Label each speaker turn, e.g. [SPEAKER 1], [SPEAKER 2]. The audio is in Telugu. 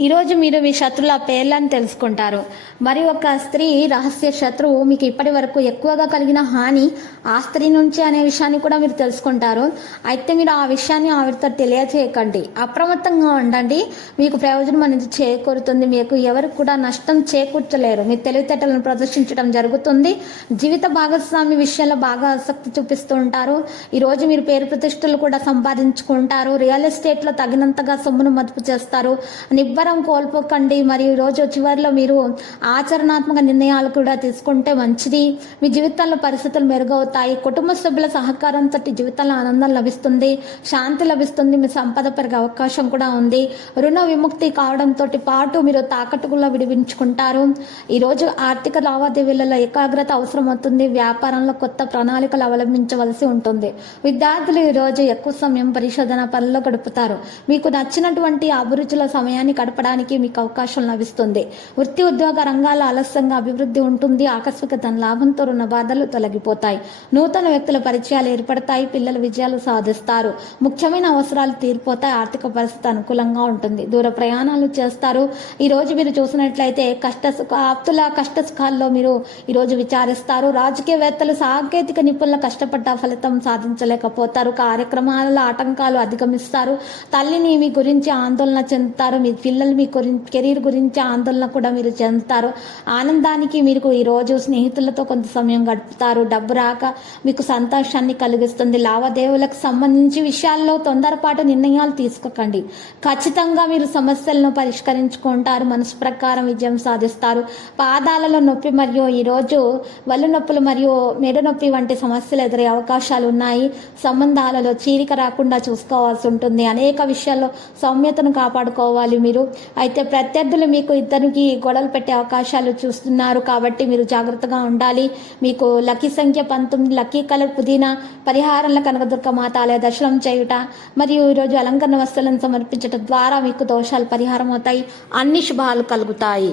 [SPEAKER 1] ఈరోజు మీరు మీ శత్రుల పేర్లను తెలుసుకుంటారు. మరి ఒక స్త్రీ రహస్య శత్రువు మీకు ఇప్పటి వరకు ఎక్కువగా కలిగిన హాని ఆ స్త్రీ నుంచి అనే విషయాన్ని కూడా మీరు తెలుసుకుంటారు. అయితే మీరు ఆ విషయాన్ని ఆవిడతో తెలియచేయకండి. అప్రమత్తంగా ఉండండి. మీకు ప్రయోజనం అనేది చేకూరుతుంది. మీకు ఎవరు కూడా నష్టం చేకూర్చలేరు. మీ తెలివితేటలను ప్రదర్శించడం జరుగుతుంది. జీవిత భాగస్వామి విషయంలో బాగా ఆసక్తి చూపిస్తూ ఉంటారు. ఈరోజు మీరు పేరు ప్రతిష్టలు కూడా సంపాదించుకుంటారు. రియల్ ఎస్టేట్లో తగినంతగా సొమ్మును మదుపు చేస్తారు. నిబ్బర కోల్పోకండి. మరియు రోజు చివరిలో మీరు ఆచరణాత్మక నిర్ణయాలు కూడా తీసుకుంటే మంచిది. మీ జీవితంలో పరిస్థితులు మెరుగవుతాయి. కుటుంబ సభ్యుల సహకారంతో జీవితంలో ఆనందం లభిస్తుంది. శాంతి లభిస్తుంది. మీ సంపద పెరిగే అవకాశం కూడా ఉంది. రుణ విముక్తి కావడంతో పాటు మీరు తాకట్టుకుల్లో విడిపించుకుంటారు. ఈరోజు ఆర్థిక లావాదేవీలలో ఏకాగ్రత అవసరం అవుతుంది. వ్యాపారంలో కొత్త ప్రణాళికలు అవలంబించవలసి ఉంటుంది. విద్యార్థులు ఈరోజు ఎక్కువ సమయం పరిశోధన పనుల్లో గడుపుతారు. మీకు నచ్చినటువంటి అభిరుచుల సమయాన్ని గడప గడపడానికి మీకు అవకాశం లభిస్తుంది. వృత్తి ఉద్యోగ రంగాల ఆలస్యంగా అభివృద్ధి ఉంటుంది. ఆకస్మిక ధన లాభంతో ఉన్న బాధలు తొలగిపోతాయి. నూతన వ్యక్తుల పరిచయాలు ఏర్పడతాయి. పిల్లల విజయాలు సాధిస్తారు. ముఖ్యమైన అవసరాలు తీరిపోతాయి. ఆర్థిక పరిస్థితి అనుకూలంగా ఉంటుంది. దూర ప్రయాణాలు చేస్తారు. ఈ రోజు మీరు చూసినట్లయితే కష్ట ఆప్తుల కష్ట సుఖాల్లో మీరు ఈరోజు విచారిస్తారు. రాజకీయవేత్తలు సాంకేతిక నిపుణుల కష్టపడ్డ ఫలితం సాధించలేకపోతారు. కార్యక్రమాలలో ఆటంకాలు అధిగమిస్తారు. తల్లిని మీ గురించి ఆందోళన చెందుతారు. మీ పిల్లలు మీ గురించి కెరీర్ గురించి ఆందోళన కూడా మీరు చెందుతారు. ఆనందానికి మీరు ఈరోజు స్నేహితులతో కొంత సమయం గడుపుతారు. డబ్బు రాక మీకు సంతోషాన్ని కలిగిస్తుంది. లావాదేవీలకు సంబంధించి విషయాల్లో తొందరపాటు నిర్ణయాలు తీసుకోకండి. ఖచ్చితంగా మీరు సమస్యలను పరిష్కరించుకుంటారు. మనసు ప్రకారం విజయం సాధిస్తారు. పాదాలలో నొప్పి మరియు ఈరోజు వల్లు నొప్పులు మరియు మెడ నొప్పి వంటి సమస్యలు ఎదురే అవకాశాలు ఉన్నాయి. సంబంధాలలో చీరిక రాకుండా చూసుకోవాల్సి ఉంటుంది. అనేక విషయాల్లో సౌమ్యతను కాపాడుకోవాలి మీరు. అయితే ప్రత్యర్థులు మీకు ఇద్దరికి గొడవలు పెట్టే అవకాశాలు చూస్తున్నారు కాబట్టి మీరు జాగ్రత్తగా ఉండాలి. మీకు లక్కీ సంఖ్య పంతొమ్మిది లక్కీ కలర్ పుదీనా పరిహారంలో కనకదుర్గ మాత ఆలయ దర్శనం చేయుట మరియు ఈరోజు అలంకరణ వస్తువులను సమర్పించడం ద్వారా మీకు దోషాలు పరిహారం అవుతాయి. అన్ని శుభాలు కలుగుతాయి.